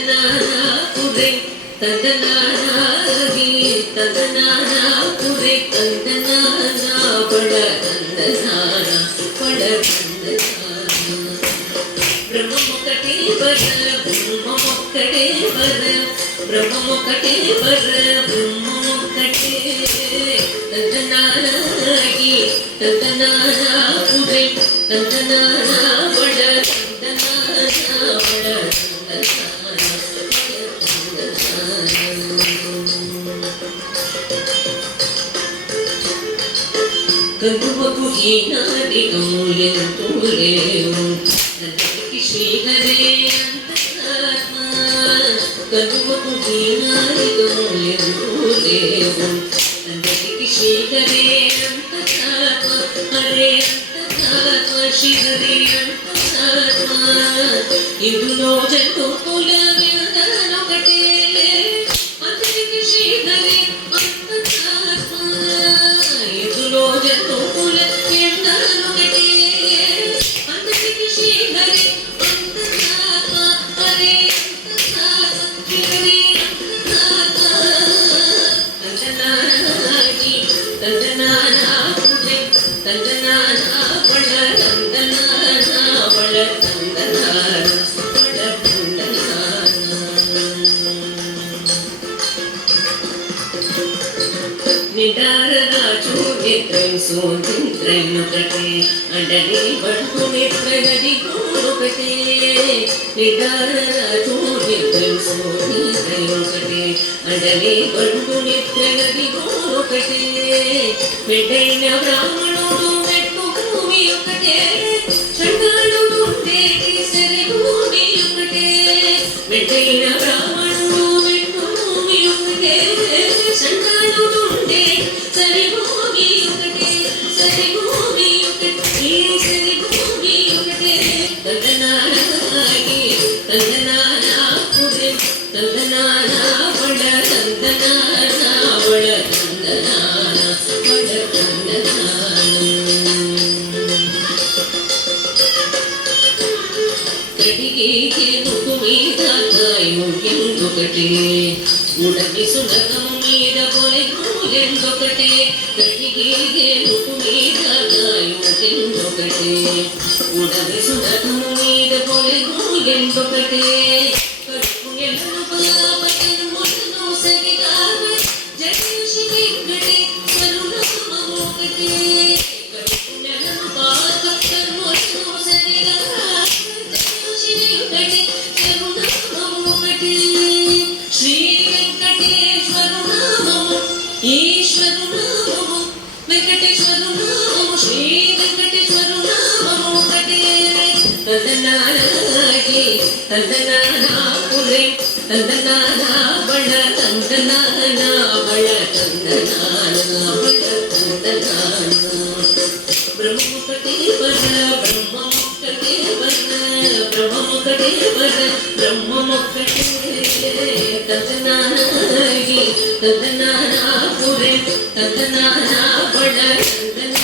ತಂದನಾಪುರೆ ತಂದನಾಗಿ ತಂದನಾಪುರೆ ತಂದನಾನ ಬಡ ತಂದನಾನ ಬಡ ತಂದನಾನ ಬ್ರಹ್ಮಮೊಕ್ಕಟೇ ಬರ ಬ್ರಹ್ಮಮೊಕ್ಕಟೇ ಬರ ಬ್ರಹ್ಮಮೊಕ್ಕಟೇ ಬರ ಬ್ರಹ್ಮಮೊಕ್ಕಟೇ ತಂದನಾಗಿ ತಂದನಾಪುರೆ ತಂದನಾನ ಬಡ ತಂದನಾನ ಬಡ ಕದುವಕು ಹೀನಾದಿಗಮು ಎಂತೂಲೇವು ನನಗೆ ಶ್ರೀಹರೇ ಅಂತರಾತ್ಮ ಕದುವಕು ಹೀನಾದಿಗಮು ಎಂತೂಲೇವು ನನಗೆ ಶ್ರೀಹರೇ ಅಂತರಾತ್ಮ ಹರೇ ಅಂತರಾತ್ಮ ಶ್ರೀಹರೇ ಅಂತರಾತ್ಮ ಇಂದುನೋ ಜಂತು ಕುಲವ್ಯಾದನೊಕಟೇ ಅಂತರಿಗೆ ಶ್ರೀಹರೇ ಅಂತರಾತ್ಮ ಇಂದುನೋ ಜಂತು ಕುಲವ್ಯಾದನೊಕಟೇ ಅಂತರಿಗೆ ಶ್ರೀಹರೇ ಅಂತರಾತ್ಮ ಹರೇ ಅಂತರಾತ್ಮ ಶ್ರೀಹರೇ ಅಂತರಾತ್ಮ ತಂದನಾಗಿ ತಂದನಾಪುರೆ ತಂದನಾನ ಬಳ ತಂದನಾನ ಬಳ ತಂದನಾನ ಬಳ ತಂದನಾನ ನಿಡಾರರಾಜು ನಿದ್ರೈ ಸೋಂತಿಂದ್ರೈ ನುಕಟೆ ಅಂಡಲಿ ಬಂಡು ನಿದ್ರಗದಿ ಗೋರುಕಟೆ ನಿಡಾರರಾಜು ನಿದ್ರೈ ಸೋಂತಿಂದ್ರೈ ನುಕಟೆ ಅಂಡಲಿ ಬಂಡು ನಿದ್ರಗದಿ ಗೋರುಕಟೆ ಮೆಡ್ಡೈನ ಬ್ರಾಹ್ಮಣುಡು ಮೆಟ್ಟು ಭೂಮಿಯೊಕಟೆ ಚಂಡಾಳುಡು ದೇವಿ ಸರಿ ಭೂಮಿಯೊಕಟೆ ಮೆಡ್ಡೈನ ಬ್ರಾಹ್ಮಣುಡು ಮೆಟ್ಟು ಭೂಮಿಯೊಕಟೆ ಚಂಡಾಳುಡು ಸರಿ ಭೂಮಿಯೊಕಟೆ ಸರಿ ಭೂಮಿಯೊಕಟೆ ಸರಿ ಭೂಮಿಯೊಕಟೆ ತಂದನಾಗಿ ತಂದನಾಪುರೆ ತಂದನಾನ ಬಡ ತಂದನಾನ ಬಡ ತಂದನಾನ ಬಡ ತಂದನಾನ ಕಡಿಗೆ ಮುಕುಮೀದಾಕಾಯು ಎಂದೊಕಟೆ ಉಡಗಿ ಸುಲಗಮು ಮೀದ ಕೊಲೆಗೂ ಎಂದೊಕಟೆ ಕಡಿಗೆ ಮುಕುಮೀದಾಕಾಯು ಎಂದೊಕಟೆ ಉಡಗಿ ಸುಲಗಮು ಮೀದ ಕೊಲೆಗೂ ಎಂದೊಕಟೆ ಕಡುಪು ಎಲ್ಲನು ಪಾಪತನು ಮೊದಲು ಸರಿಗಾಗ ಜಗು ಶ್ರೀ ವೆಂಕಟೇ ಕರುಣಾಮೋಕಟೆ ಕಡುಪು ಎಲ್ಲನು ಪಾಪತನು ಮೊದಲು ಸರಿಗಾಗ ಜಗು ಶ್ರೀ ವೆಂಕಟೇ ಕರುಣಾಮೋಕಟೆ ಶ್ರೀ ವೆಂಕಟೇಶ್ವರ ನಾಮವು ಈಶ್ವರ ನಾಮವು ವೆಂಕಟೇಶ್ವರ ನಾಮವು ಶ್ರೀ ವೆಂಕಟೇಶ್ವರ ನಾಮವು ಕಟೆ ತಂದನಾಗಿ ತಂದನಾಪುರೆ ತಂದನಾನ ಬಳ ತಂದನಾನ ಬಳ ತಂದನಾನ ಬಳ ತಂದನಾನ ಬ್ರಹ್ಮಮೊಕ್ಕಟೇ ಬರ ಬ್ರಹ್ಮಮೊಕ್ಕಟೇ ಬರ ಬ್ರಹ್ಮಮೊಕ್ಕಟೇ ಬರ ಬ್ರಹ್ಮಮೊಕ್ಕಟೇ ತಂದನಾಗಿ ತಂದನಾಪುರೆ ತಂದನಾನ ಬಳ ತಂದನಾನ